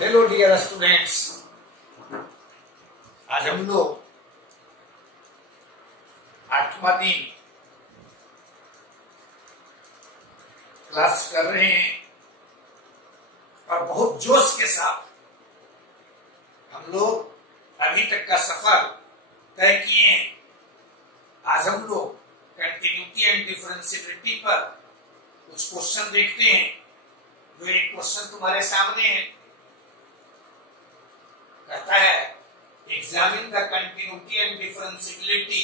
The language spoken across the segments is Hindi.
हेलो डियर स्टूडेंट्स, आज हम लोग 8वां दिन क्लास कर रहे हैं और बहुत जोश के साथ हम लोग अभी तक का सफर तय किए हैं। आज हम लोग कंटिन्यूटी एंड डिफरेंशिएबिलिटी पर कुछ क्वेश्चन देखते हैं। जो एक क्वेश्चन तुम्हारे सामने है, कहता है examine the continuity and differentiability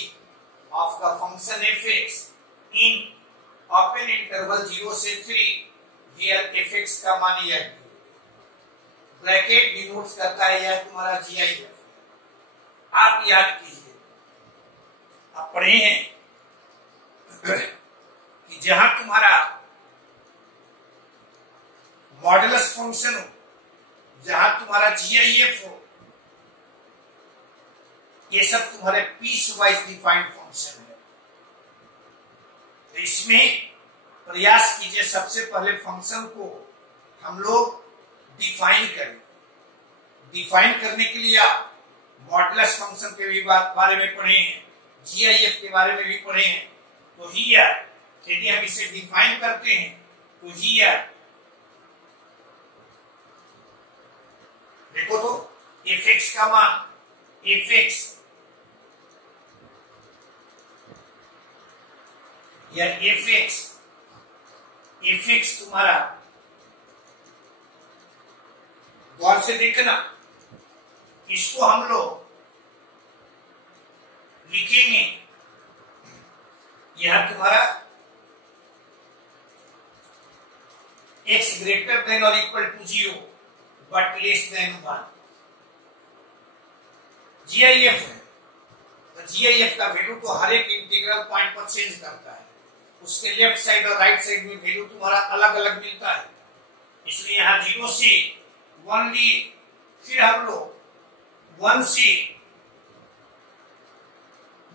of the function fx in open interval 0 से 3 वेयर fx का मान यह है। ब्रैकेट डिनोट्स करता है यह तुम्हारा GIF। आप याद कीजिए, आप पढ़े हैं कि जहां तुम्हारा मॉडुलस फंक्शन हो, जहां तुम्हारा GIF हो, ये सब तुम्हारे पीस वाइज डिफाइंड फंक्शन है। तो इसमें प्रयास कीजिए सबसे पहले फंक्शन को हम लोग डिफाइन करें। डिफाइन करने के लिए आप मॉडुलस फंक्शन के भी बारे में पढ़े हैं, GIF के बारे में भी पढ़े हैं। तो हियर यदि हम इसे डिफाइन करते हैं तो हियर देखो तो fx का मान fx या fx तुम्हारा गौर से देखना, इसको हम लोग लिखेंगे यह तुम्हारा x ग्रेटर देन और equal to 0 but less than 1 GIF है। तो GIF का वैल्यू तो हर एक इंटीग्रल पॉइंट पर चेंज करता है। उसके लेफ्ट साइड और राइट साइड में वैल्यू तुम्हारा अलग अलग मिलता है। इसलिए यहाँ 0 से 1 लिए, फिर हम लोग 1 से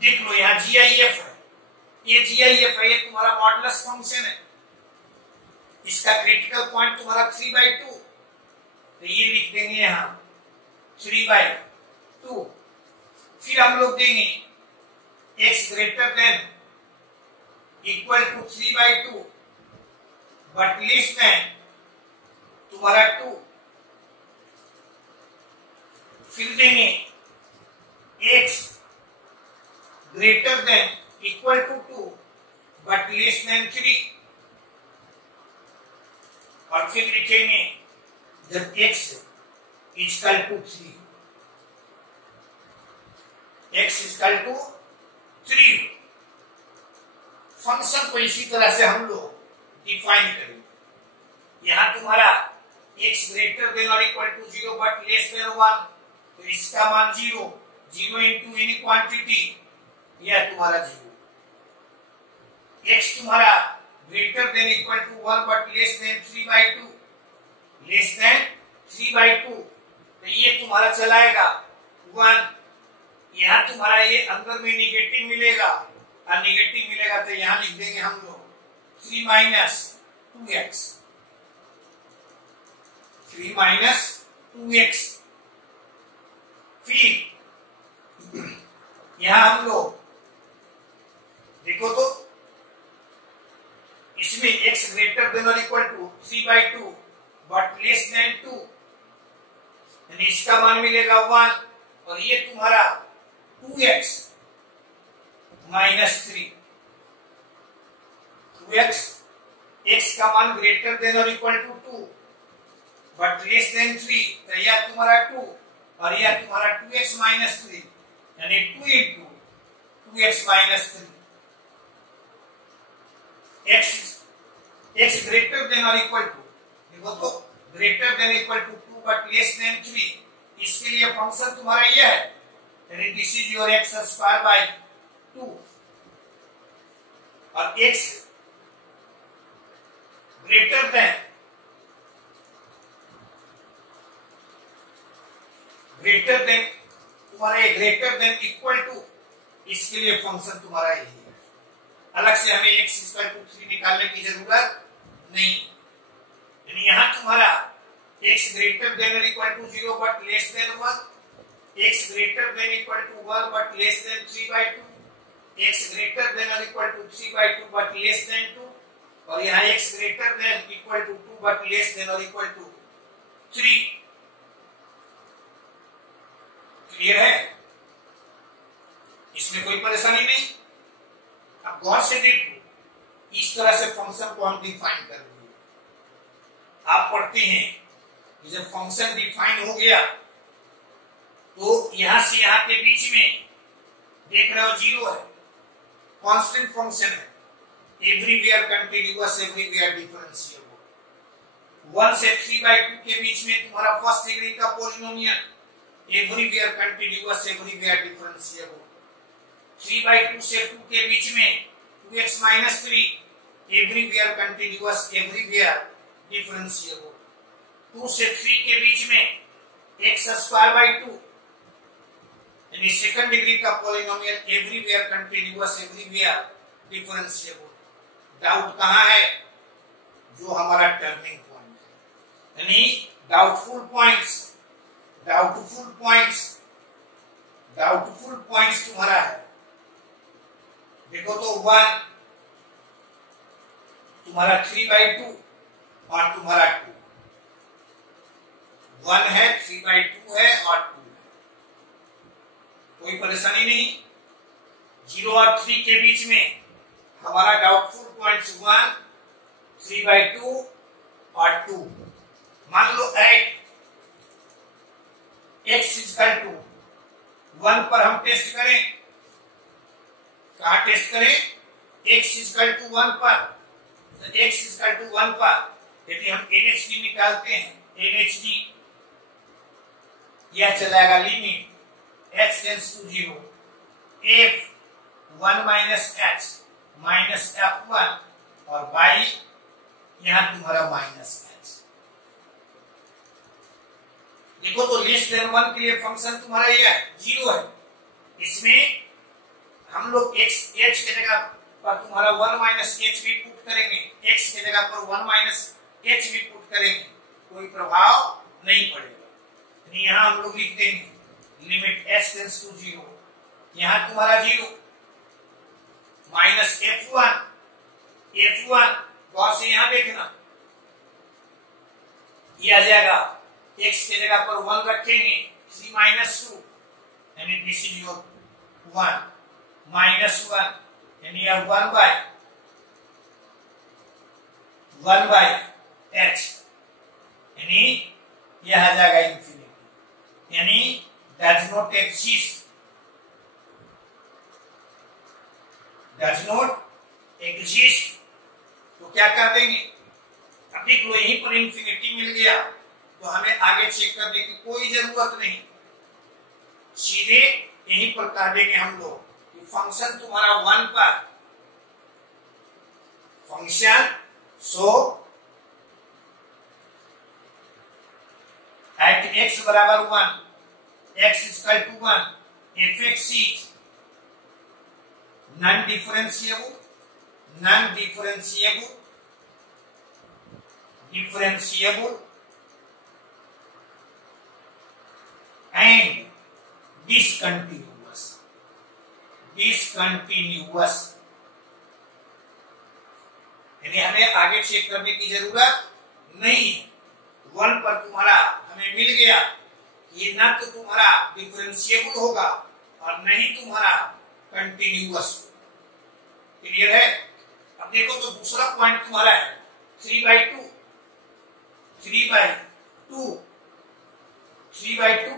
देख लो, यहाँ GIF है। ये GIF है, ये तुम्हारा मॉडुलस फंक्शन है। इसका क्रिटिकल पॉइंट तुम्हारा 3/2, तो ये लिख देंगे यहाँ 3/2। फिर हम लोग देंगे x greater than equal to 3/2 but less than तुम्हारा 2। फिर देंगे x greater than equal to 2 but less than 3 और फिर लिखेंगे जब x equal to 3, x equal to 3। Function को इसी तरह से हम लोग डिफाइन करेंगे। यहां तुम्हारा x ग्रेटर देन और equal to 0 but less than 1, तो इसका मान 0 इंटू एनी क्वांटिटी, यह तुम्हारा 0। x तुम्हारा greater than equal to 1 but less than 3/2, less than 3/2, तो ये तुम्हारा चलाएगा 1। यहां तुम्हारा ये अंदर में निगेटिव मिलेगा, और निगेटिव मिलेगा तो यहां लिख देंगे हम लोग 3 - 2x, 3 - 2x। फिर यहां हम लोग देखो तो इसमें x ग्रेटर देन और equal to 3/2 but less than 2, यानी इसका मान मिलेगा 1, और ये तुम्हारा 2x - 3, 2x, x का मान ग्रेटर देन और equal to 2 but less than 3, तो यह तुम्हारा 2 और यह तुम्हारा 2x - 3, यानी 2 into 2x - 3। x greater than और इक्वल टू, देखो तो greater than equal to 2 but less than 3, इसके लिए फंक्शन तुम्हारा यह है, यानी दिस इज योर x²/2। और x ग्रेटर देन तुम्हारा ग्रेटर देन इक्वल टू, इसके लिए फंक्शन तुम्हारा यही है। अलग से हमें x² 3 निकालने की जरूरत नहीं। यानी यहां तुम्हारा x greater than or equal to 0 but less than 1, x greater than equal to 1 but less than 3/2, x greater than or equal to 3/2 but less than 2, और यहाँ x greater than equal to 2 but less than or equal to 3। Clear है? इसमें कोई परेशानी नहीं। अब गौर से देखो, इस तरह से फंक्शन को हम डिफाइन कर दिए। आप पढ़ते हैं कि जब फंक्शन डिफाइन हो गया तो यहां से यहां के बीच में देख रहे हो 0 है, कांस्टेंट फंक्शन है, एवरीवेयर कंटीन्यूअस, एवरीवेयर डिफरेंशिएबल। 1 से 3/2 के बीच में तुम्हारा फर्स्ट डिग्री का polynomial, everywhere continuous, everywhere differentiable. 3/2 से 2 के बीच में 2x - 3, everywhere continuous, everywhere differentiable. 2 से 3 के बीच में x² यानी सेकंड डिग्री का polynomial, everywhere continuous, everywhere differentiable. Doubt कहां है? जो हमारा टर्निंग पॉइंट है, यानी डाउटफुल पॉइंट्स तुम्हारा है। देखो तो 1 तुम्हारा 3/2 और तुम्हारा 2, 1 है, 3/2 है और 2 है, कोई परेशानी नहीं। 0 और 3 के बीच में हमारा डाउटफुल पॉइंट्स 1, 3/2 और 2। मान लो एट x = 1 पर हम टेस्ट करें। कहा टेस्ट करें? x = 1 पर। तो x = 1 पर यदि हम NHD निकालते हैं, NHD यह चलाएगा limit h → 0 f1 - h - f1 और y यहां तुम्हारा -h। देखो तो लेस देन 1 के लिए फंक्शन तुम्हारा यह 0 है। इसमें हम लोग x h के जगह पर तुम्हारा 1 - h भी पुट करेंगे, x के जगह पर 1 - h भी पुट करेंगे, कोई प्रभाव नहीं पड़ेगा। यहाँ हम लोग लिख देंगे लिमिट h → 0, यहाँ तुम्हारा 0 माइनस f1 गौर से यहाँ देखना, ये आ जाएगा, x के जगह पर 1 रखेंगे, 3 - 2 यानी दिस इज योर 1 -1 यानी यह 1/h यानी यह आ जाएगा इंफिनिटी, यानी डज नॉट एग्जिस्ट तो क्या कर देंगे? अब देख लो, यहीं पर इंफिनिटी मिल गया तो हमें आगे चेक करने की कोई जरूरत नहीं, सीधे यहीं पर कर देंगे हम लोग कि फंक्शन तुम्हारा 1 पर, function so at x = 1, x = 1, fx is non-differentiable, and discontinuous। यानी हमें आगे चेक करने की जरूरत नहीं है। 1 पर तुम्हारा हमें मिल गया, ये ना तो तुम्हारा डिफरेंशिएबल होगा और नहीं तुम्हारा कंटिन्यूअस। क्लियर है? अब देखो तो दूसरा पॉइंट तुम्हारा है 3/2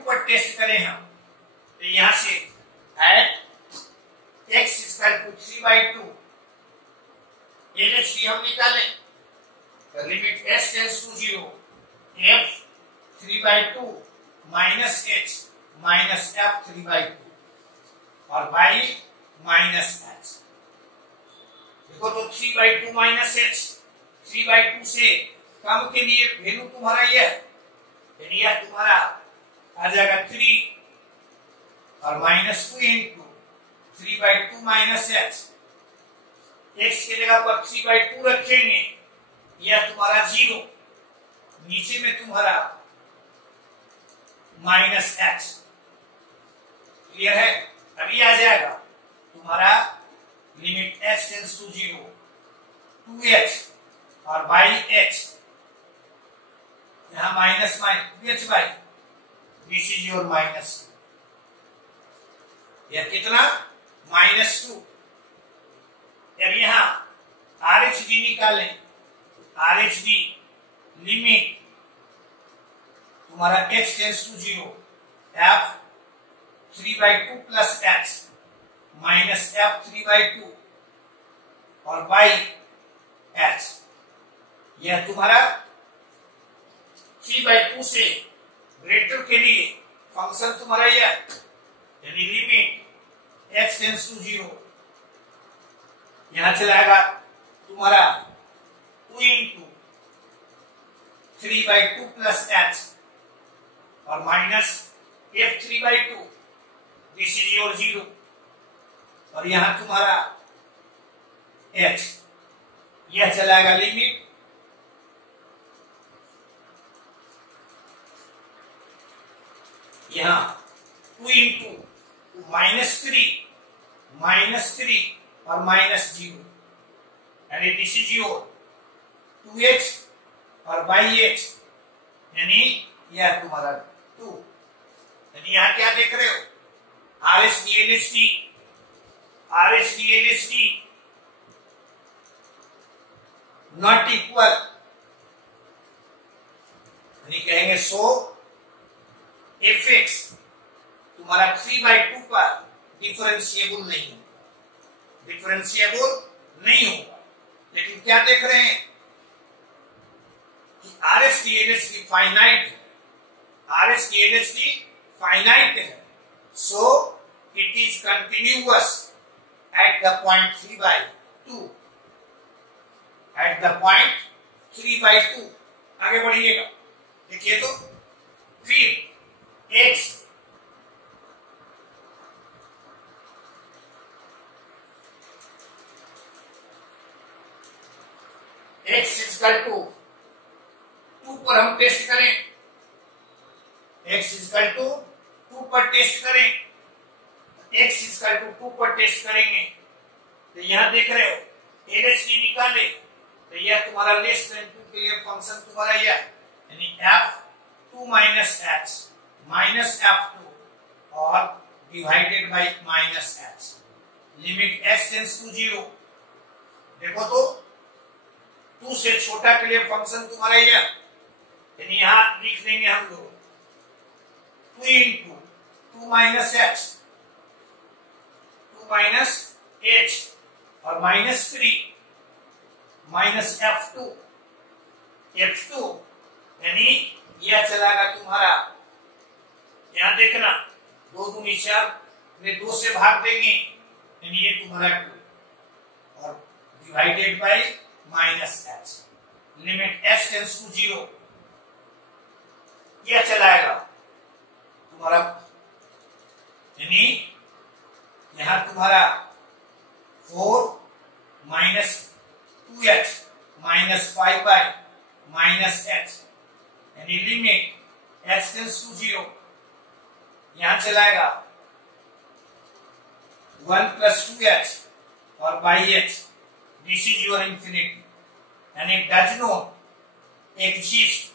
पर टेस्ट करें हम, तो यहां से एट x = 3/2 NHD हम निकालें, तो limit h → 0 f 3/2 -h f 3/2 और y -h। देखो तो 3/2 -h 3/2 से कम के लिए वैल्यू तुम्हारा यह है, यानी यह तुम्हारा आ जाएगा 3 और -2 इंटू 3/2 -h। x के जगह पर 3/2 रखेंगे, यह तुम्हारा 0, नीचे में तुम्हारा माइनस एच। क्लियर है? अभी आ जाएगा तुम्हारा limit h tends to 0 2h और बाई एच, यहां minus minus 2h by, this is your minus, यह कितना -2। अब यहां RHD निकालें, RHD लिमिट तुम्हारा h tends to 0 f 3/2 plus h minus f 3/2 और बाई h, यह तुम्हारा 3/2 से ग्रेटर के लिए फंक्शन तुम्हारा यह, यानी लिमिट h टेंस टू 0, यहां चलाएगा तुम्हारा 2 इंटू 3/2 प्लस h और minus f 3/2, this is your 0, और यहां तुम्हारा h, यह चलाएगा लिमिट यहां 2 इंटू -3 और -0, यानी दिस इज योर 2h और बाई h, यानी यह तुम्हारा 2, यानी यहां क्या देख रहे हो, RHD LHD नॉट इक्वल, यानी कहेंगे सो fx तुम्हारा 3/2 पर डिफरेंशिएबल नहीं होगा। लेकिन क्या देख रहे हैं कि RHD LHD फाइनाइट है, so it is continuous at the point 3/2, eight the point 3/2। आगे बढ़िएगा, देखिए तो फिर x इक्वल टू 2 पर हम टेस्ट करें, x इक्वल टू 2 पर टेस्ट करें, x इक्वल टू 2 पर टेस्ट करेंगे तो यहां देख रहे हो LHD निकाले तो यह तुम्हारा लेस देन 2 के लिए फंक्शन तुम्हारा यह, यानी f2 minus h minus f2 और divided by minus h, limit h tends to 0। देखो तो 2 से छोटा के लिए फंक्शन तुम्हारा यह, यानी यहां लिख देंगे हम लोग 2 इंटू 2 माइनस h और -3 माइनस f2, यानी यह चलाएगा तुम्हारा, यहां देखना 2 दूनी 4 में 2 से भाग देंगे, यानी ये तुम्हारा 2 और divided by minus h, limit h tends to 0, यह चलाएगा तुम्हारा, यानी यहां तुम्हारा 4 minus 2h minus 5 by minus h, यानी लिमिट h टेंस टू 0, यहां चलाएगा 1 प्लस 2h और by h, this is your infinity, यानी डज नॉट एग्जिस्ट।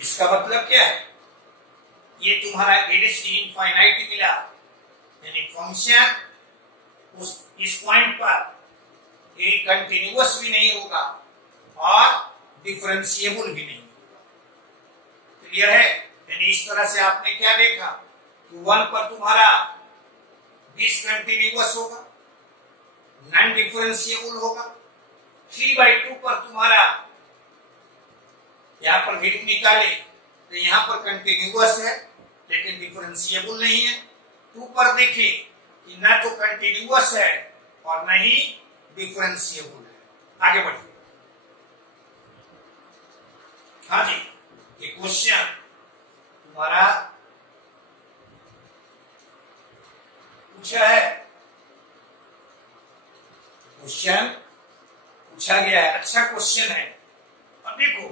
इसका मतलब क्या है, ये तुम्हारा LHD इनफाइनाइट मिला, यानी फंक्शन इस पॉइंट पर ये कंटिन्यूअस भी नहीं होगा और डिफरेंशिएबल भी नहीं होगा। क्लियर है? यानी इस तरह से आपने क्या देखा कि 1 पर तुम्हारा डिसकंटिन्यूअस होगा, नॉन डिफरेंशिएबल होगा, 3/2 पर तुम्हारा यहां पर वैल्यू निकाले तो यहां पर कंटिन्यूअस है लेकिन डिफरेंशिएबल नहीं है, 2 पर देखे कि ना तो कंटिन्यूअस है और न ही डिफरेंशिएबल है। आगे बढ़िए। हाँ जी, ये क्वेश्चन तुम्हारा पूछा है, क्वेश्चन पूछा गया है, अच्छा क्वेश्चन है। अब देखो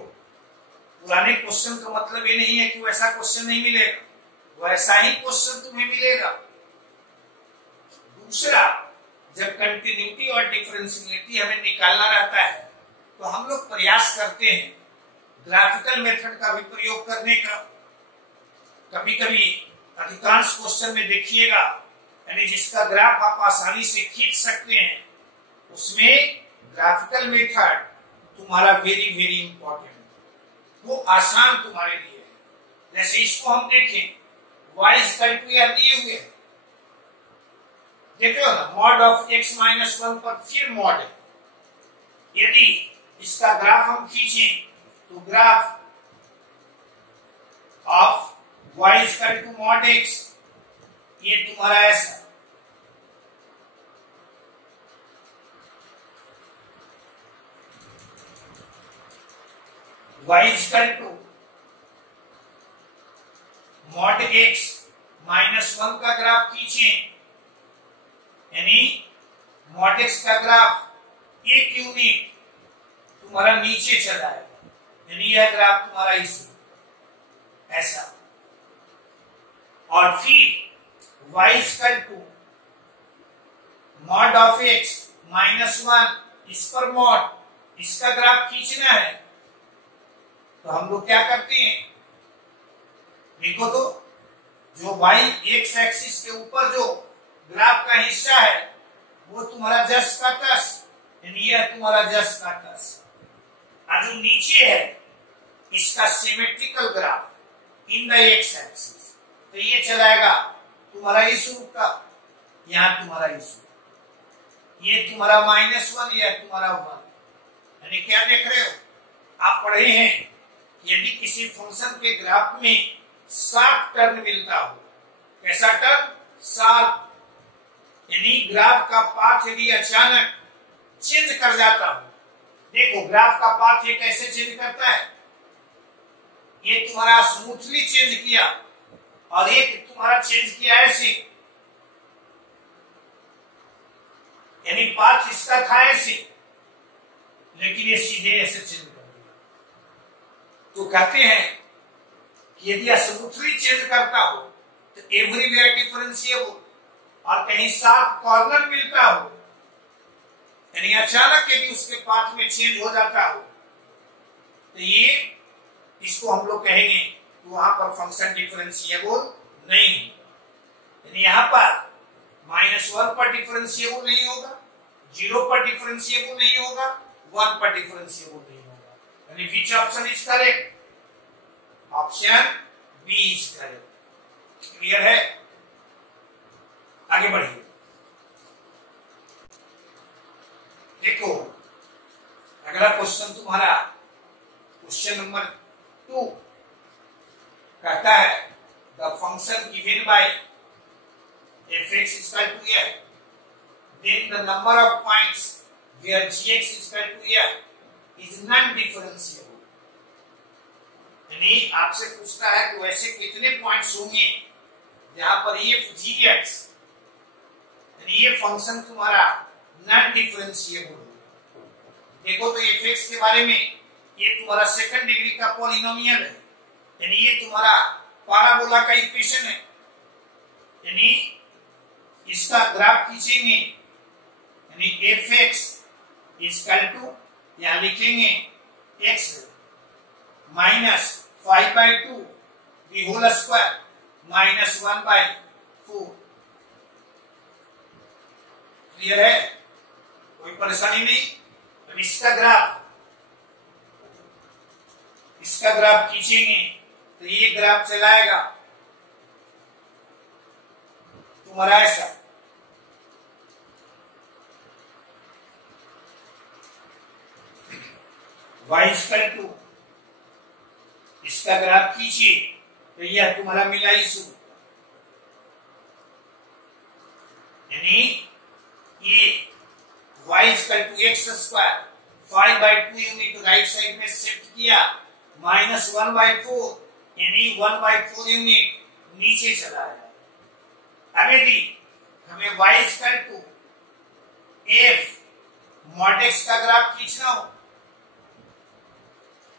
पुराने क्वेश्चन का मतलब ये नहीं है कि वैसा क्वेश्चन नहीं मिलेगा, वैसा ही क्वेश्चन तुम्हें मिलेगा। दूसरा, जब कंटिन्यूटी और डिफरेंशियलिटी हमें निकालना रहता है तो हम लोग प्रयास करते हैं ग्राफिकल मेथड का भी प्रयोग करने का। कभी कभी अधिकांश क्वेश्चन में देखिएगा, यानी जिसका ग्राफ आप आसानी से खींच सकते हैं, उसमें ग्राफिकल मेथड तुम्हारा वेरी वेरी इंपॉर्टेंट, वो आसान तुम्हारे लिए है। जैसे इसको हम देखें, y यह दिए हुए हैं, देखो ना, मॉड ऑफ x माइनस 1 पर फिर मॉड है। यदि इसका ग्राफ हम खींचें तो graph of y mod x, ये तुम्हारा ऐसा, y मॉड x माइनस 1 का ग्राफ खींचें, यानी मॉड x का ग्राफ एक यूनिट तुम्हारा नीचे चला है, यानी यह ग्राफ तुम्हारा इस ऐसा। और फिर y mod of x minus 1, इस पर मॉड, इसका ग्राफ खींचना है, तो हम लोग क्या करते हैं, देखो तो, जो y एक्स एक्सिस के ऊपर जो ग्राफ का हिस्सा है वो तुम्हारा जस का तस, यानी यह तुम्हारा जस का तस, और जो नीचे है इसका symmetrical graph in the x axis, तो ये चलाएगा तुम्हारा इस रूप का, यहां तुम्हारा इस रूप, ये तुम्हारा -1, यह तुम्हारा 1। यानी क्या देख रहे हो, आप पढ़े हैं, यदि किसी फंक्शन के ग्राफ में शार्प टर्न मिलता हो, कैसा टर्न, शार्प, यानी ग्राफ का पाथ यदि अचानक चेंज कर जाता हो, देखो ग्राफ का पाथ ये कैसे चेंज करता है, ये तुम्हारा स्मूथली चेंज किया और एक तुम्हारा चेंज किया ऐसे, यानी पाथ इसका था ऐसे, लेकिन ये सीधे ऐसे चेंज कर दिया। तो कहते हैं कि यदि स्मूथली चेंज करता हो तो एवरीवेयर डिफरेंशिएबल, और कहीं शार्प कॉर्नर मिलता हो, यानी अचानक यदि उसके पाथ में चेंज हो जाता हो, तो ये इसको हम लोग कहेंगे तो वहां पर फंक्शन डिफरेंशिएबल नहीं होगा। यानी यहां पर -1 पर डिफरेंशिएबल नहीं होगा, 0 पर डिफरेंशिएबल नहीं होगा, 1 पर डिफरेंशिएबल नहीं होगा। यानी which option is correct, option B is correct. Clear है, आगे बढ़िए। देखो अगला क्वेश्चन तुम्हारा क्वेश्चन नंबर 2 कहता है, the function given by f(x) = f, then the number of points where g(x) = f is non-differentiable। यानी आपसे पूछता है कि वैसे कितने पॉइंट्स होंगे जहां पर f(g(x), यानी ये फंक्शन तुम्हारा नॉन डिफरेंशिएबल हो। देखो तो f(x) के बारे में, ये तुम्हारा सेकंड डिग्री का पॉलिनोमियल है, यानी ये तुम्हारा पाराबोला का इक्वेशन है, यानी इसका ग्राफ खींचेंगे, यानी f(x) यहां लिखेंगे x -5/2 the whole square -1/4। Clear है, कोई परेशानी नहीं। अब इसका ग्राफ खींचेंगे तो ये ग्राफ चलाएगा तुम्हारा ऐसा, y = इसका ग्राफ खींचिए तो यह तुम्हारा मिला इस, यानी ये y = x², 5/2 unit right side में शिफ्ट किया, -1/4, यानी 1/4 यूनिट नीचे चला है। अब यदि हमें y = f mod x का ग्राफ खींचना हो,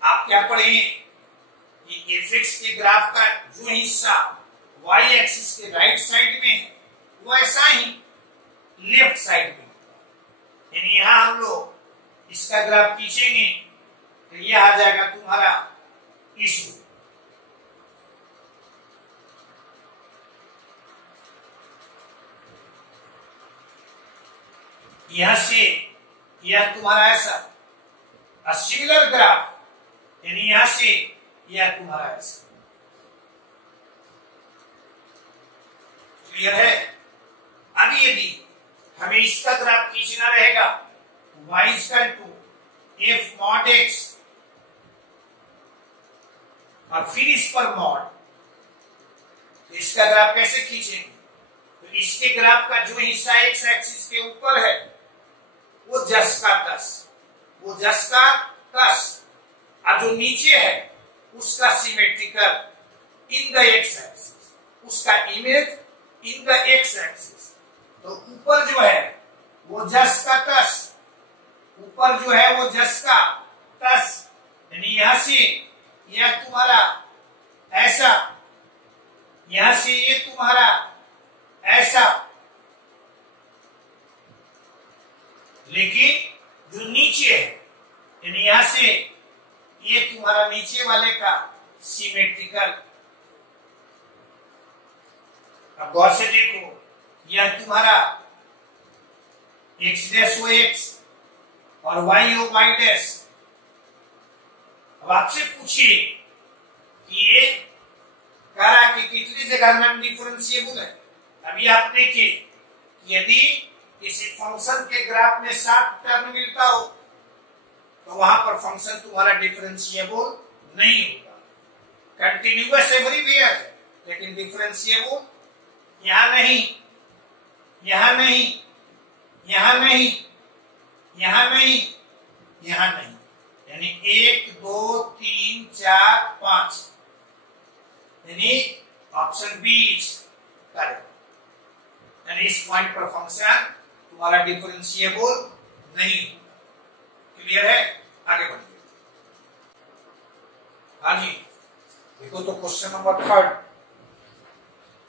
आप क्या पढ़े, कि fx के ग्राफ का जो हिस्सा y एक्सिस के राइट साइड में है वो ऐसा ही लेफ्ट साइड में, यानी यहां हम लोग इसका ग्राफ खींचेंगे तो ये आ जाएगा तुम्हारा इस रूप। यहां से यह तुम्हारा ऐसा सिमिलर ग्राफ, यानी यहां से यह तुम्हारा ऐसा। क्लियर है? अब यदि हमें इसका ग्राफ खींचना रहेगा y = f mod x और फिर इस पर मॉड, तो इसका ग्राफ कैसे खींचेंगे? तो इसके ग्राफ का जो हिस्सा x एक्सिस के ऊपर है वो जस का तस, और जो नीचे है उसका symmetrical in the x axis, उसका image in the x axis. तो ऊपर जो है वो जस का तस, ऊपर जो है वो जस का तस, यानी यहां से यह तुम्हारा ऐसा, यहां से ये तुम्हारा ऐसा, लेकिन जो नीचे है यानी यहां से ये तुम्हारा नीचे वाले का सिमेट्रिकल। अब गौर से देखो, यह तुम्हारा x डैश ओ x और y ओ y डैश। अब आपसे पूछिए कि ये कह रहा कि कितनी जगह में डिफरेंशिएबल है। अभी आप देखिए कि यदि किसी फंक्शन के ग्राफ में 7 टर्म मिलता हो तो वहां पर फंक्शन तुम्हारा डिफरेंशिएबल नहीं होगा। कंटिन्यूअस एवरीवेयर है लेकिन डिफरेंशिएबल यहां नहीं, यहां नहीं, यहां नहीं, यहां नहीं, यहां नहीं, यानी 1 2 3 4 5, यानी ऑप्शन बी इज करेक्ट। यानी इस पॉइंट पर फंक्शन तुम्हारा डिफरेंशिएबल नहीं होगा। क्लियर है? आगे बढ़िए। हाँ जी, देखो तो क्वेश्चन नंबर 3।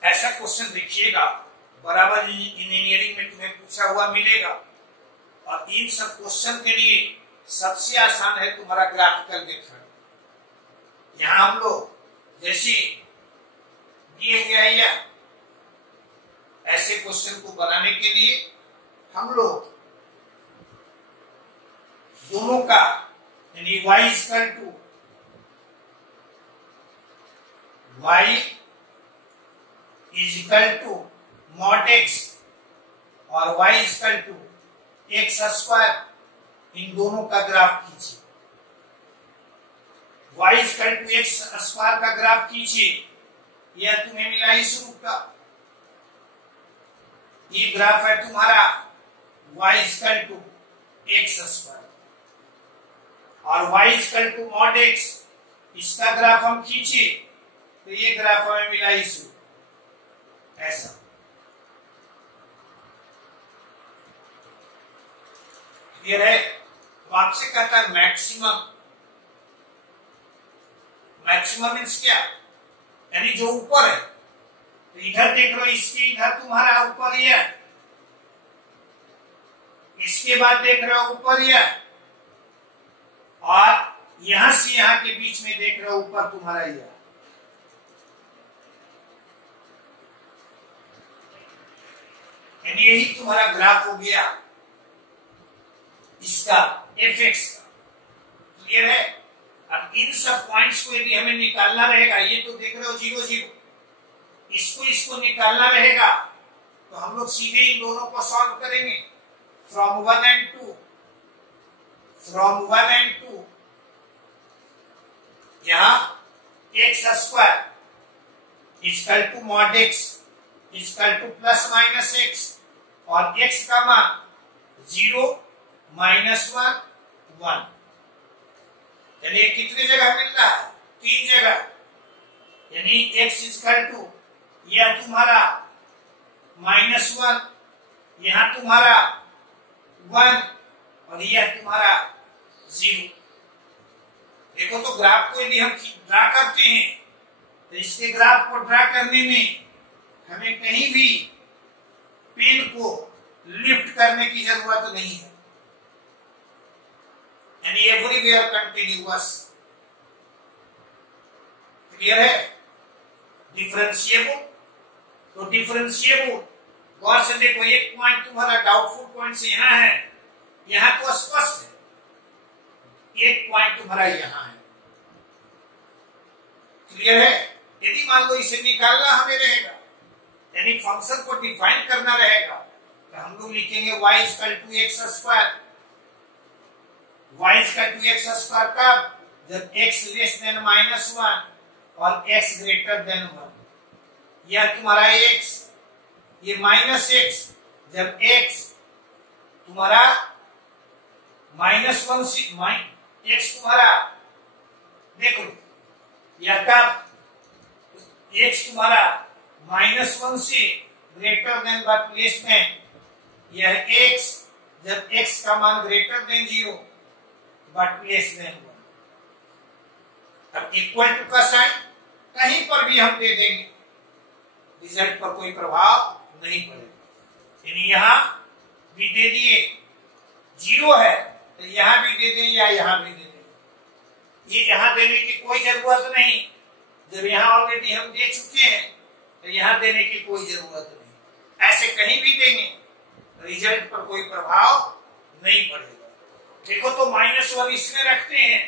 ऐसा क्वेश्चन देखिएगा, बराबर इंजीनियरिंग में तुम्हें पूछा हुआ मिलेगा, और इन सब क्वेश्चन के लिए सबसे आसान है तुम्हारा ग्राफिकल मेथड। यहां हम लोग जैसे दिए गया है, या ऐसे क्वेश्चन को बनाने के लिए हम लोग दोनों का यानी y is equal to mod x और y = x², इन दोनों का ग्राफ खींचिए। y = x² का ग्राफ खींचिए, यह तुम्हें मिला इस रूप का। ये ग्राफ है तुम्हारा y = x² और y = mod x, इसका ग्राफ हम खींचे तो ये ग्राफ हमें मिला इस रूप ऐसा। क्लियर है? तो आपसे कहता है मैक्सिमम। मैक्सिमम मींस क्या? यानी जो ऊपर है, तो इधर देख लो, इसके इधर तुम्हारा ऊपर ही है, इसके बाद देख रहे हो ऊपर ही है, और यहां से यहां के बीच में देख रहे हो ऊपर तुम्हारा ही है। यानी यही तुम्हारा ग्राफ हो गया इसका fx का। क्लियर है? अब इन सब पॉइंट्स को यदि हमें निकालना रहेगा, ये तो देख रहे हो 0 0, इसको निकालना रहेगा तो हम लोग सीधे इन दोनों को सॉल्व करेंगे। फ्रॉम 1 and 2, फ्रॉम 1 and 2, यहां x² equal to mod x equal to ±x, और x का मान 0 -1 1, यानी कितनी जगह मिल रहा है? 3 जगह। यानी x इक्वल टू यह तुम्हारा -1, यहां तुम्हारा 1 और यह तुम्हारा 0। देखो तो ग्राफ को यदि हम ड्रा करते हैं तो इसके ग्राफ को ड्रा करने में हमें कहीं भी पेन को लिफ्ट करने की जरूरत नहीं है, यानी एवरीवेयर कंटिन्यूअस। क्लियर है? डिफरेंशिएबल, तो डिफरेंशिएबल गौर से देखो, एक पॉइंट तुम्हारा डाउटफुल पॉइंट से यहां है, यहां तो स्पष्ट है, एक पॉइंट तुम्हारा यहां है। क्लियर है? यदि मान लो इसे निकालना हमें रहेगा, यानी फंक्शन को डिफाइन करना रहेगा, तो हम लोग लिखेंगे y equal to x square. y equal to x square कब? जब x लेस देन -1 और x ग्रेटर देन 1। यह तुम्हारा x, ये -x, जब x तुम्हारा -1 से x तुम्हारा देखो, यह कब x तुम्हारा -1 से greater than but less then, यह x जब x का मान greater then 0 but less than 1। अब इक्वल टू का साइन कहीं पर भी हम दे देंगे, रिजल्ट पर कोई प्रभाव नहीं पड़ेगा। यानी यहां भी दे दिए 0 है तो यहां भी दे दें या यहां भी दे दें, ये यहां देने की कोई जरूरत नहीं। जब यहां ऑलरेडी हम दे चुके हैं तो यहां देने की कोई जरूरत नहीं। ऐसे कहीं भी देंगे रिजल्ट पर कोई प्रभाव नहीं पड़ेगा। देखो तो -1 इसमें रखते हैं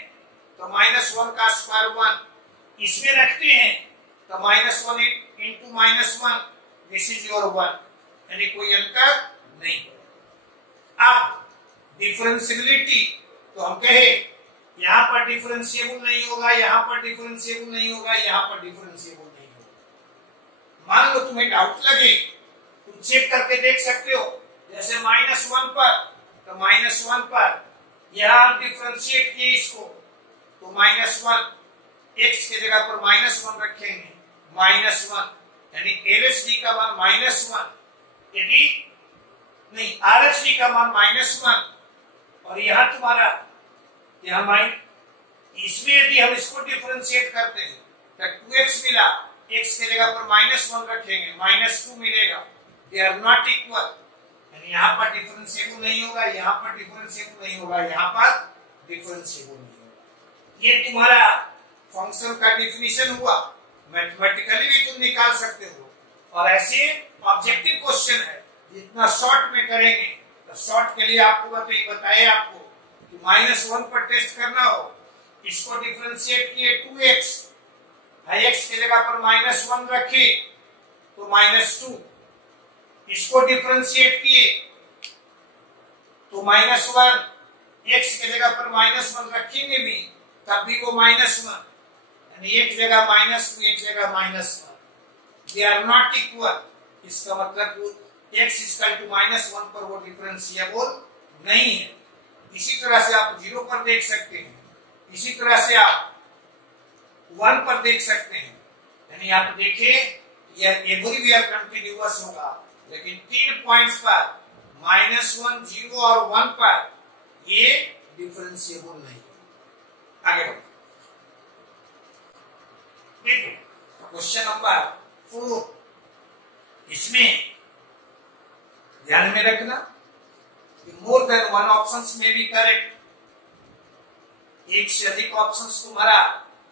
तो -1 का स्क्वायर 1, इसमें रखते हैं तो -1 इंटू -1, दिस इज योर 1, यानी कोई अंतर नहीं पड़ेगा। अब डिफरेंशियबिलिटी, तो हम कहे यहां पर डिफरेंशिएबल नहीं होगा, यहां पर डिफरेंशिएबल नहीं होगा, यहां पर डिफरेंशिएबल नहीं होगा। मान लो तुम्हें डाउट लगे, तुम चेक करके देख सकते हो, जैसे -1 पर, तो -1 पर यहां हम डिफरेंशिएट किए इसको, तो -1 x की जगह पर -1 रखेंगे, -1 यानी LHD का मान -1, यदि नहीं RHD का मान -1, और यहां तुम्हारा यहां इसमें यदि हम इसको डिफरेंशिएट करते हैं तो 2x मिला, x की जगह पर -1 रखेंगे, -2 मिलेगा। दे आर नॉट इक्वल, यानी यहां पर डिफरेंशिएबल नहीं होगा, यहां पर डिफरेंशिएबल नहीं होगा, यहां पर डिफरेंशिएबल नहीं होगा। ये तुम्हारा फंक्शन का डिफिनीशन हुआ। मैथमेटिकली भी तुम निकाल सकते हो, और ऐसे ऑब्जेक्टिव क्वेश्चन है, जितना शॉर्ट में करेंगे तो शॉर्ट के लिए आपको बताया आपको कि -1 पर टेस्ट करना हो, इसको डिफरेंशिएट किए 2x, x की जगह पर -1 रखे तो -2, इसको डिफरेंशिएट किए तो -1, x की जगह पर -1 रखेंगे भी तब भी वो -1, यानी एक जगह -2, एक जगह -1, दे आर नॉट इक्वल। इसका मतलब x इक्वल टू -1 पर वो डिफरेंशिएबल नहीं है। इसी तरह से आप 0 पर देख सकते हैं, इसी तरह से आप 1 पर देख सकते हैं, यानी आप देखिए यह एवरीवेयर कंटिन्यूअस होगा, लेकिन 3 पॉइंट्स पर -1, 0 और 1 पर ये डिफरेंशिएबल नहीं। आगे बढ़ो, देखो क्वेश्चन नंबर 4, इसमें ध्यान में रखना मोर देन 1 ऑप्शंस में भी करेक्ट, एक से अधिक ऑप्शंस तुम्हारा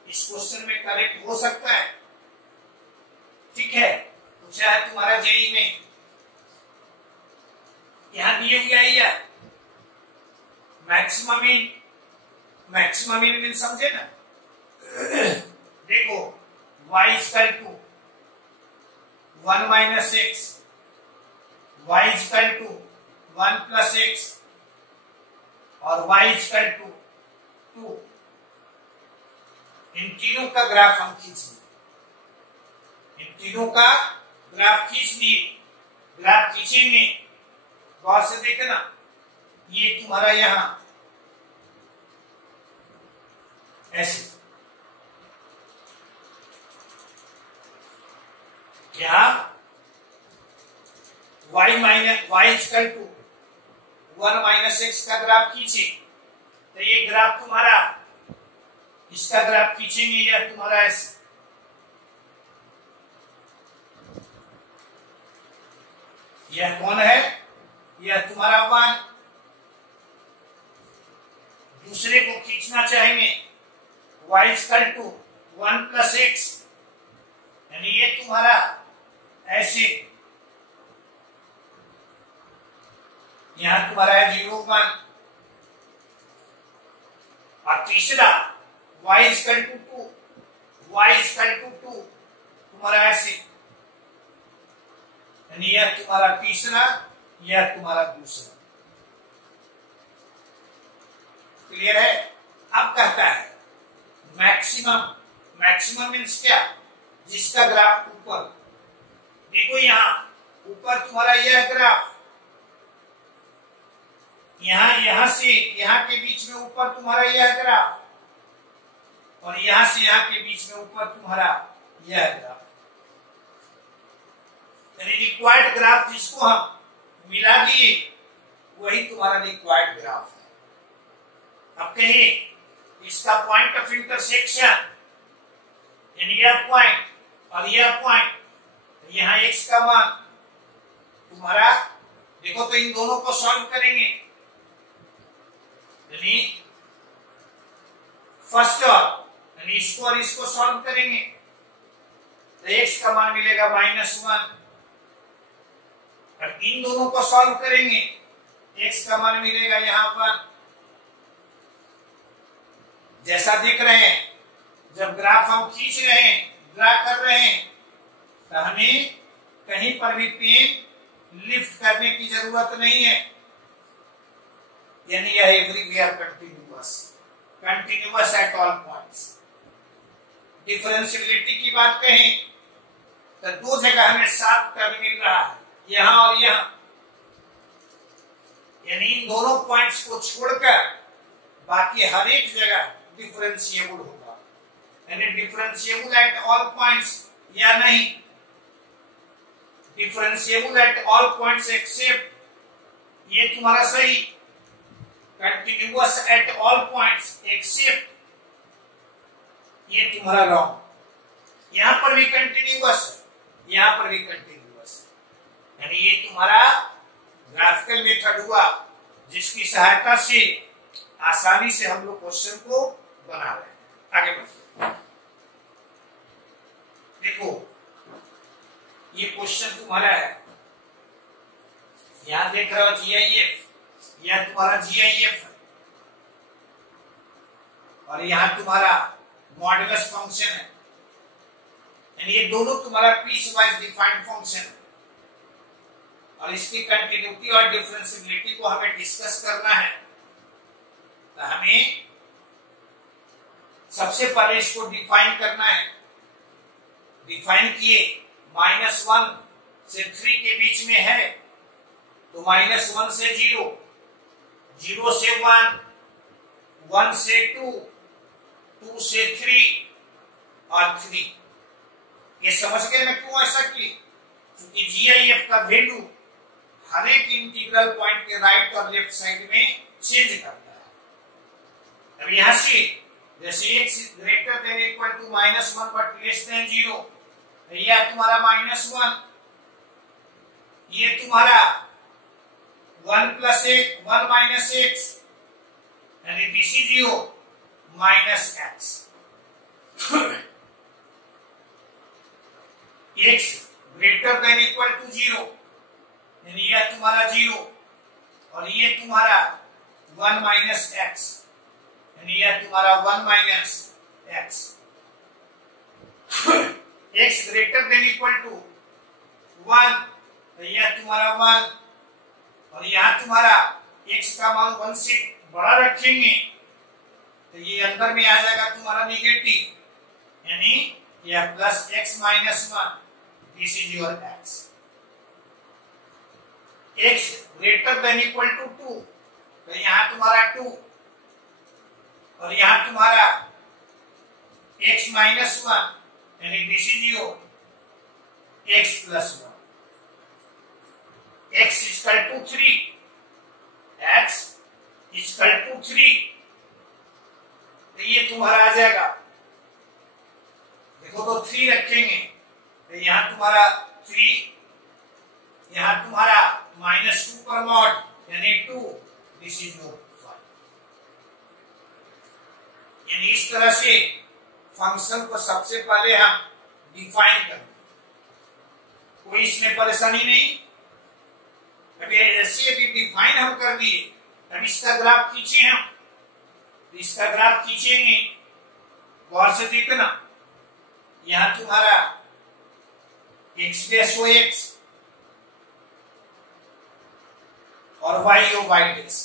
इस क्वेश्चन में करेक्ट हो सकता है। ठीक है, तो चाहे तुम्हारा जेई में यहां दिए हुए है मैक्सिमम इन समझे ना। देखो y equal to 1 minus x, y equal to 1 plus x और y इक्वल टू 2, इन तीनों का ग्राफ हम खींच लिए, इन तीनों का ग्राफ खींच लिए। ग्राफ खींचेंगे, गौर से देखना, ये तुम्हारा यहां ऐसे, यहां y equal to 1 minus x का ग्राफ खींचे तो ये ग्राफ तुम्हारा इसका ग्राफ खींचेंगे, यह तुम्हारा ऐसे, यह कौन है, यह तुम्हारा 1, दूसरे को खींचना चाहेंगे y equal to 1 plus x, यानी ये तुम्हारा ऐसे, यहां तुम्हारा है 0 1, और तीसरा y equal to 2, y equal to 2 तुम्हारा ऐसे, यानी यह तुम्हारा तीसरा, यह तुम्हारा दूसरा। क्लियर है? अब कहता है मैक्सिमम, मैक्सिमम मीन्स क्या, जिसका ग्राफ ऊपर, देखो यहां ऊपर तुम्हारा यह ग्राफ, यहां से यहां के बीच में ऊपर तुम्हारा यह ग्राफ, और यहां से यहां के बीच में ऊपर तुम्हारा यह ग्राफ, यानी रिक्वायर्ड ग्राफ जिसको हम मिला दिए वही तुम्हारा रिक्वायर्ड ग्राफ है। अब कहिए इसका पॉइंट ऑफ इंटरसेक्शन, यानी यह पॉइंट और यह पॉइंट, यहां x का मान तुम्हारा, देखो तो इन दोनों को सॉल्व करेंगे, यानी फर्स्ट ऑर्डर, यानी इसको और इसको सॉल्व करेंगे तो x का मान मिलेगा -1, और इन दोनों को सॉल्व करेंगे x का मान मिलेगा यहां पर, जैसा देख रहे हैं जब ग्राफ हम खींच रहे हैं, ड्रा कर रहे हैं, तो हमें कहीं पर भी पेन लिफ्ट करने की जरूरत नहीं है, यानी यह everywhere continuous, continuous at all points. Differentiability की बात कहें तो दो जगह हमें 7 टर्म मिल रहा है, यहां और यहां, यानी इन दोनों पॉइंट्स को छोड़कर बाकी हर एक जगह डिफरेंशिएबल होगा, यानी डिफरेंशिएबल एट ऑल पॉइंट्स या नहीं, differentiable at all points accept, ये तुम्हारा सही, continuous at all points accept, ये तुम्हारा रॉन्ग। यहां पर भी कंटिन्यूअस, यहां पर भी कंटिन्यूअस, यानी ये तुम्हारा ग्राफिकल मेथड हुआ जिसकी सहायता से आसानी से हम लोग क्वेश्चन को बना रहे हैं। आगे बढ़ते, देखो ये क्वेश्चन तुम्हारा है, यहां देख रहे हो GIF, यह तुम्हारा GIF है, और यहां तुम्हारा मॉडुलस फंक्शन है, यानी ये दोनों तुम्हारा पीस वाइज डिफाइंड फंक्शन है, और इसकी कंटिन्यूटी और डिफरेंशिएबिलिटी को हमें डिस्कस करना है, तो हमें सबसे पहले इसको डिफाइन करना है। डिफाइन किए, -1 से 3 के बीच में है तो -1 से 0, 0 से 1, 1 से 2, 2 से 3 और 3। ये समझ गए मैं क्यों ऐसा की? क्योंकि GIF का वैल्यू हर एक इंटीग्रल पॉइंट के राइट और लेफ्ट साइड में चेंज करता है। अब यहां से जैसे x greater than equal to -1 but less than 0, यह तुम्हारा -1, ये तुम्हारा 1 प्लस 1 माइनस x, यानी this is your -x। x greater than equal to 0, यानी यह तुम्हारा 0, और ये तुम्हारा 1 माइनस x, यानी यह तुम्हारा 1 minus x। x greater than equal to 1, तो यह तुम्हारा 1, और यहां तुम्हारा x का मान 1 से बड़ा रखेंगे तो ये अंदर में आ जाएगा तुम्हारा नेगेटिव, यानी यह plus x minus 1, this is your x। x greater than equal to 2, तो यहां तुम्हारा 2, और यहां तुम्हारा x माइनस 1, यानी this is your x plus 1। x equal to 3, x equal to 3, तो ये तुम्हारा आ आ जाएगा। देखो तो 3 रखेंगे तो यहाँ तुम्हारा 3, यहाँ तुम्हारा -2 पर मॉड यानी 2, दिस इज योर 5। यानी इस तरह से फंक्शन को सबसे पहले हम डिफाइन करें, कोई इसमें परेशानी नहीं। अभी ऐसे अभी डिफाइन हम कर दिए, अब इसका ग्राफ खींचे हम, इसका ग्राफ खींचेंगे, गौर से देखना, यहां तुम्हारा x डैश हो x और y हो y डैश,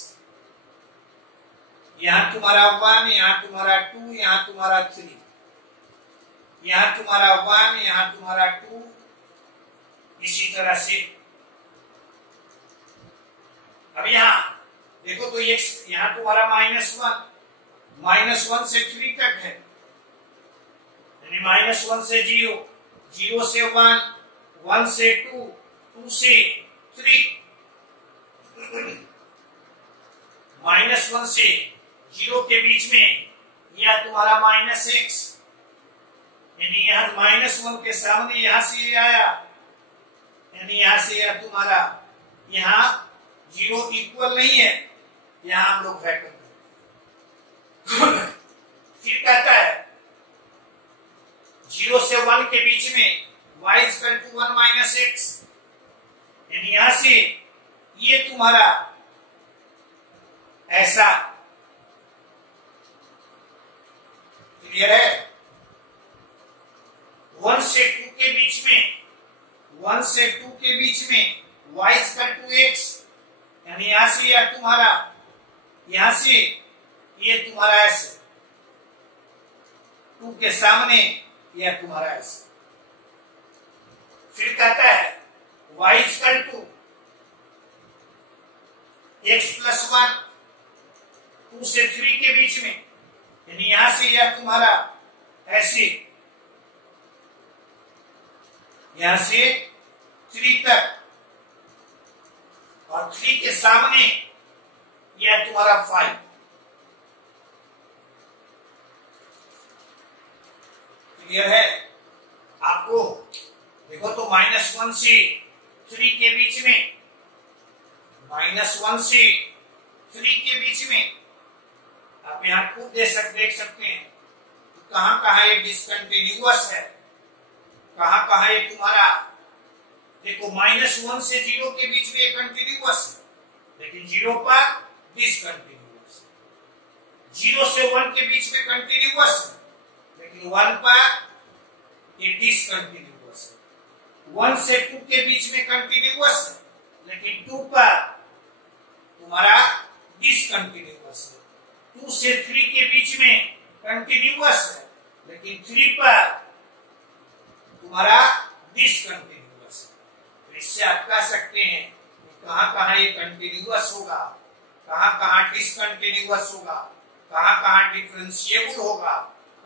यहां तुम्हारा 1, यहां तुम्हारा 2, यहां तुम्हारा 3, यहां तुम्हारा 1, यहां तुम्हारा 2, इसी तरह से। अब यहां देखो तो x यहां तुम्हारा -1 से 3 तक है, यानी -1 से 0, 0 से 1, 1 से 2, 2 से 3, -1 से 0 के बीच में यह तुम्हारा -x, यानी यहां -1 के सामने यहां से ये आया, यानी यहां से यह तुम्हारा यहां 0 इक्वल नहीं है, यहां हम लोग फैक्टर फिर कहता है 0 से 1 के बीच में y = 1 - x, यानी यहां से ये तुम्हारा ऐसा क्लियर है। 1 से 2 के बीच में, 1 से 2 के बीच में y = x, यानी यहां से यह तुम्हारा, यहां से ये तुम्हारा ऐसे 2 के सामने यह तुम्हारा ऐसे। फिर कहता है y = x + 1, 2 से 3 के बीच में, यानी यहां से यह तुम्हारा ऐसे, यहां से 3 तक, और 3 के सामने यह तुम्हारा 5। क्लियर है आपको? देखो तो -1 से 3 के बीच में, -1 से 3 के बीच में आप यहां खुद देख सकते हैं तो कहां कहां ये डिसकंटिन्यूअस है, कहां कहां ये तुम्हारा, देखो -1 से 0 के बीच में ये कंटिन्यूअस है, लेकिन 0 पर डिसकंटिन्यूअस, 0 से 1 के बीच में कंटिन्यूअस है, लेकिन 1 पर ये डिसकंटिन्यूअस है, 1 से 2 के बीच में कंटिन्यूअस है, लेकिन 2 पर तुम्हारा डिसकंटिन्यूअस है, 2 से 3 के बीच में कंटिन्यूअस है, लेकिन 3 पर तुम्हारा डिसकंटिन्यूअस है। तो इससे आप कह सकते हैं कि कहां कहां ये कंटिन्यूअस होगा, कहां कहां डिसकंटिन्यूअस होगा, कहां कहां डिफरेंशिएबल होगा,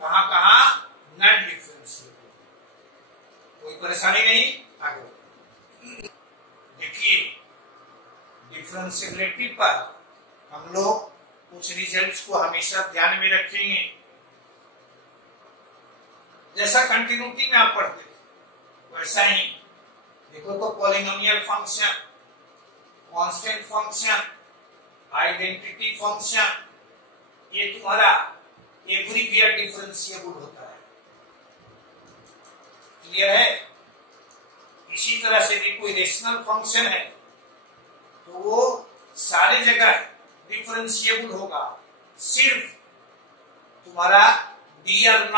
कहां कहां नॉन डिफरेंशिएबल। कोई परेशानी नहीं। आगे देखिए, डिफरेंशिएबिलिटी पर हम लोग कुछ रिजल्ट्स को हमेशा ध्यान में रखेंगे। जैसा कंटिन्यूटी में आप पढ़ते थे वैसा ही देखो तो polynomial function, constant function, identity function, ये तुम्हारा एवरीवेयर डिफरेंशिएबल होता है। क्लियर है? इसी तरह से भी कोई रेशनल फंक्शन है तो वो सारे जगह डिफरेंशिएबल होगा, सिर्फ तुम्हारा dr ≠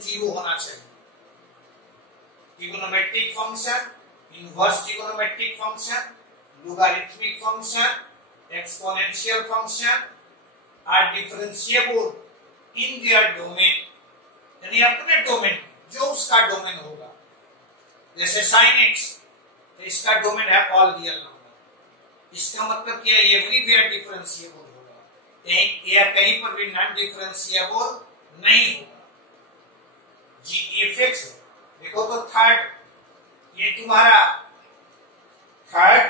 0 होना चाहिए। Trigonometric function, inverse trigonometric function, logarithmic function, exponential function are differentiable in their domain, यानी अपने डोमेन जो उसका डोमेन होगा। जैसे sin x, तो इसका डोमेन है ऑल रियल नंबर, इसका मतलब क्या है? एवरीवेयर डिफरेंशिएबल होगा, कहीं पर भी नॉन डिफरेंशिएबल नहीं होगा। g(f(x) देखो तो थर्ड, ये तुम्हारा थर्ड,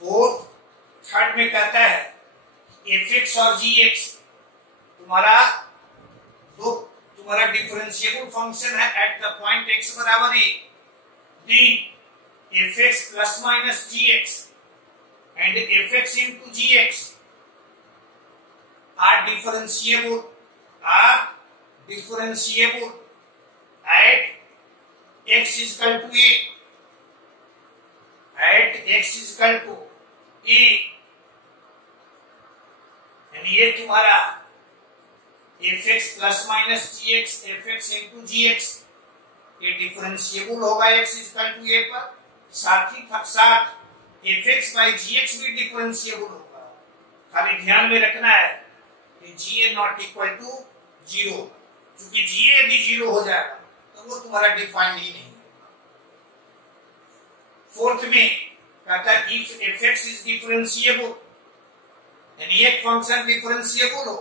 फोर्थ, थर्ड में कहता है fx और gx तुम्हारा तो तुम्हारा डिफरेंशिएबल फंक्शन है एट द पॉइंट x बराबर a, then fx plus minus gx and fx into gx are differentiable at x is equal to a, at x is equal to a, यानी ये तुम्हारा fx plus minus gx fx into gx ये डिफरेंशिएबल होगा x is equal to a पर, साथ ही साथ fx by gx भी डिफरेंशिएबल होगा। खाली ध्यान में रखना है कि ga नॉट इक्वल टू 0, क्योंकि ga यदि 0 हो जाएगा तो वो तुम्हारा डिफाइंड ही नहीं होगा। फोर्थ में कहता है इफ fx इज डिफरेंशिएबल, यानी एक फंक्शन डिफरेंशिएबल हो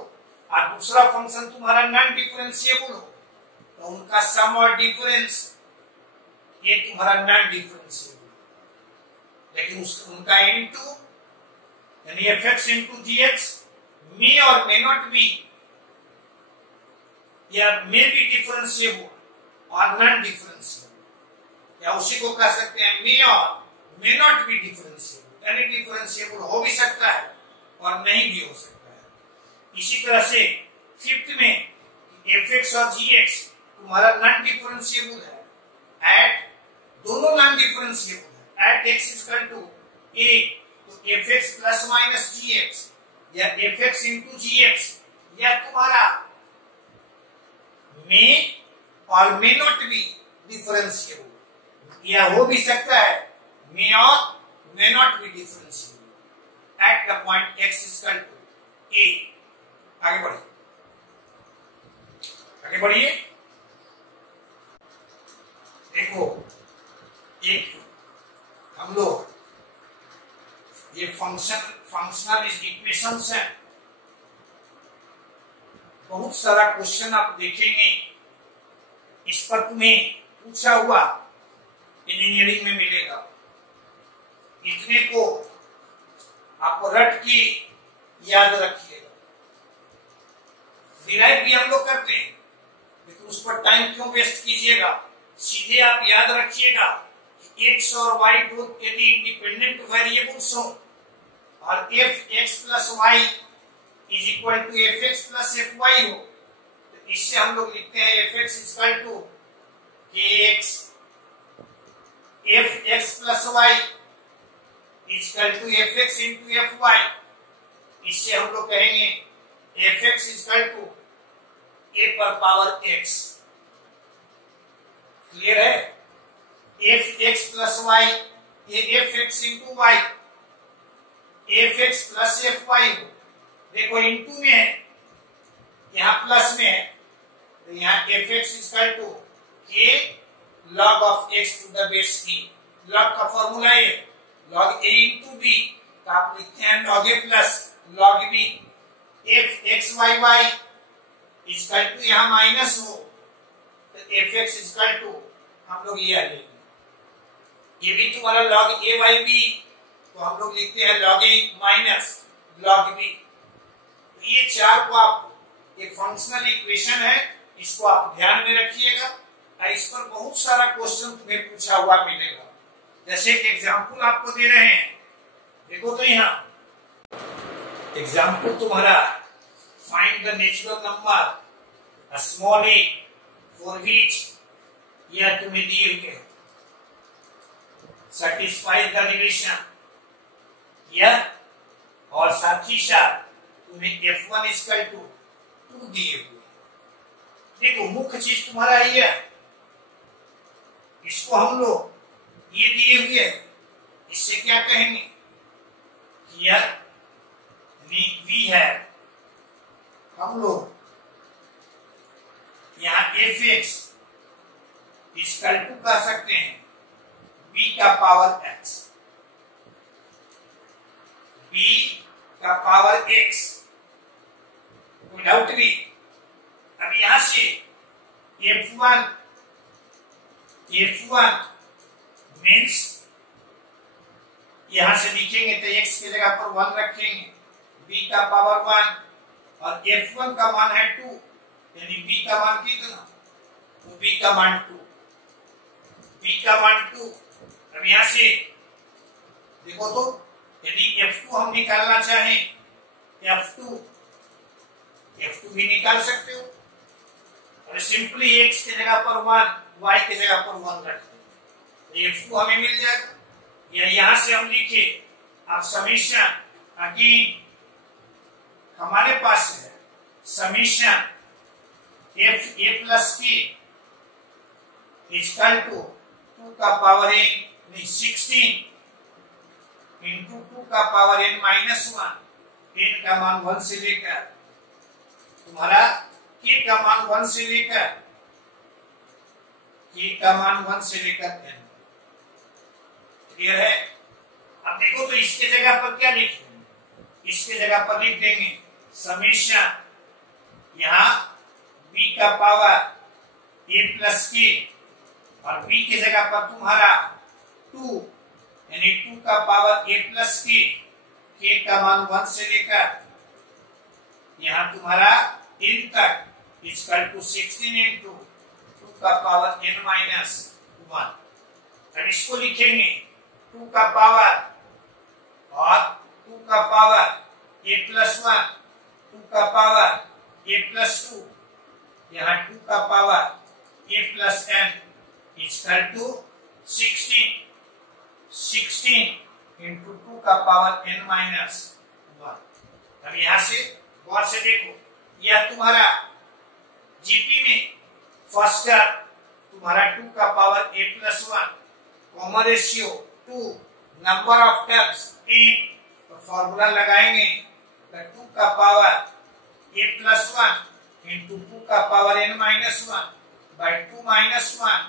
और दूसरा फंक्शन तुम्हारा नॉन डिफरेंशिएबल हो, तो उनका सम और डिफरेंस ये तुम्हारा नॉन डिफरेंशिएबल, लेकिन उनका इनटू यानी fx into gx मे और मे नॉट बी या मे बी डिफरेंशिएबल और नॉन डिफरेंशिएबल, या उसी को कह सकते हैं मे और मे नॉट बी डिफरेंशिएबल, यानी डिफरेंशिएबल हो भी सकता है और नहीं भी हो सकता है। इसी तरह से फिफ्थ में fx और gx तुम्हारा नॉन डिफरेंशिएबल है, एट दोनों नॉन डिफरेंशिएबल है, at x is equal to a, तो fx प्लस माइनस gx या fx into gx या तुम्हारा मे और मे नॉट बी डिफरेंशिएबल, या हो भी सकता है मे और may not be differentiable at the point x is equal to a। आगे बढ़िए, आगे बढ़िए। देखो एक हम लोग ये फंक्शनल इक्वेशंस है, बहुत सारा क्वेश्चन आप देखेंगे इस पर तुम्हें पूछा हुआ इंजीनियरिंग में मिलेगा। इतने को आप रट के याद रखिएगा। डिराइव भी हम लोग करते हैं, लेकिन उस पर टाइम क्यों वेस्ट कीजिएगा, सीधे आप याद रखिएगा कि x और y दो यदि इंडिपेंडेंट वेरिएबल्स हो और fx plus y is equal to fx plus fy हो, तो इससे हम लोग लिखते हैं fx is equal to kx, fx plus y is equal to fx into fy, इससे हम लोग कहेंगे fx is equal to a पर पावर x। क्लियर है? fx प्लस y ये fx into y, fx plus fy हो, देखो इंटू में है, यहाँ प्लस में है, तो यहाँ fx is equal to k log of x to the base a। log का फॉर्मूला है log a इंटू b, तो आप लिखते हैं log a plus log b। fx y is equal to यहाँ माइनस हो, तो fx इज इक्वल टू हम लोग ये लेंगे, ये भी तुम्हारा log a by b, तो हम लोग लिखते हैं log a minus log b। ये चार को आप, ये फंक्शनल इक्वेशन है, इसको आप ध्यान में रखिएगा और इस पर बहुत सारा क्वेश्चन तुम्हें पूछा हुआ मिलेगा। जैसे एक एग्जांपल आपको दे रहे हैं, देखो तो यहाँ एग्जांपल तुम्हारा find the natural number small a for which यह तुम्हें दिए हुए सेटिस्फाई द रिलेशन, यह और साथ ही साथ तुम्हें f1 इज इक्वल टू 2 दिए हुए। देखो मुख्य चीज तुम्हारा ये है, इसको हम लोग ये दिए हुए है, इससे क्या कहेंगे, यह v है, हम लोग यहाँ fx इक्वल टू कर सकते हैं b का पावर x, b का पावर x, कोई डाउट भी। अब यहां से f1 मीन्स यहां से लिखेंगे तो x की जगह पर 1 रखेंगे, b का पावर 1 और f1 का मान है 2, यानी बी का मान कितना, तो बी का मान 2, बी का मान 2। अब यहां से देखो तो यदि F2 हम निकालना चाहें, F2 भी निकाल सकते हो, और सिंपली x की जगह पर 1, y की जगह पर 1 रखते हैं, F2 हमें मिल जाएगा। या यहां से हम लिखे अब समीशन, अगेन हमारे पास है summation f a plus k equal to 2 का पावर n 16 इंटू 2 का पावर n माइनस 1, n का मान 1 से लेकर तुम्हारा k का मान 1 से लेकर n। क्लियर है? अब देखो तो इसके जगह पर क्या लिख देंगे, इसके जगह पर लिख देंगे समीशन, यहाँ b का पावर a प्लस k और b की जगह पर तुम्हारा 2 यानी 2 का पावर a प्लस k का मान 1 से लेकर यहाँ तुम्हारा n तक इक्वल टू 16 इंटू 2 का पावर n माइनस 1। अब इसको लिखेंगे 2 का पावर और 2 का पावर a प्लस 1, 2 का पावर a प्लस 2, यहाँ 2 का power a plus n equal to 16 into 2 का पावर n माइनस 1। अब यहाँ से गौर से देखो, यह तुम्हारा जीपी में फर्स्ट टर्म तुम्हारा 2 का power a plus 1, common ratio 2, number of terms 8, तो फॉर्मूला लगाएंगे 2 का पावर a प्लस 1 इंटू 2 का power n minus 1 by 2 minus 1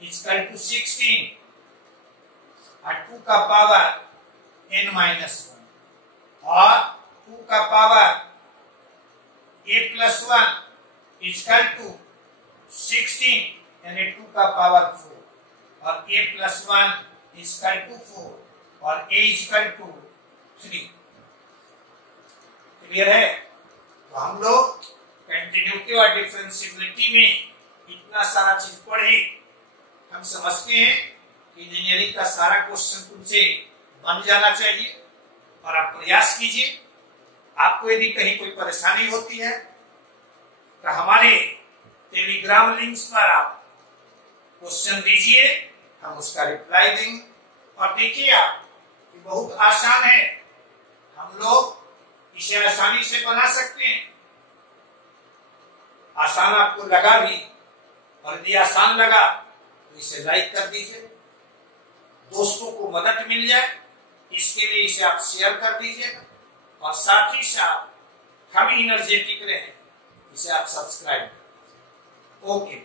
equal to 16 और 2 का पावर n माइनस 1 और 2 का power a plus 1 equal to 16 यानी 2 का पावर 4 और a प्लस 1 इक्वल टू 4 और a इक्वल टू 3। क्लियर है? तो हम लोग कंटिन्यूटी और डिफरेंशियबिलिटी में इतना सारा चीज पढ़े, हम समझते हैं कि इंजीनियरिंग का सारा क्वेश्चन तुमसे बन जाना चाहिए और आप प्रयास कीजिए। आपको यदि कहीं कोई परेशानी होती है तो हमारे टेलीग्राम लिंक्स पर आप क्वेश्चन दीजिए, हम उसका रिप्लाई देंगे। और देखिए आप, बहुत आसान है, हम लोग इसे आसानी से बना सकते हैं। आसान आपको लगा भी, और यदि आसान लगा तो इसे लाइक कर दीजिए, दोस्तों को मदद मिल जाए इसके लिए इसे आप शेयर कर दीजिएगा, और साथ ही साथ हम एनर्जेटिक रहे इसे आप सब्सक्राइब। ओके।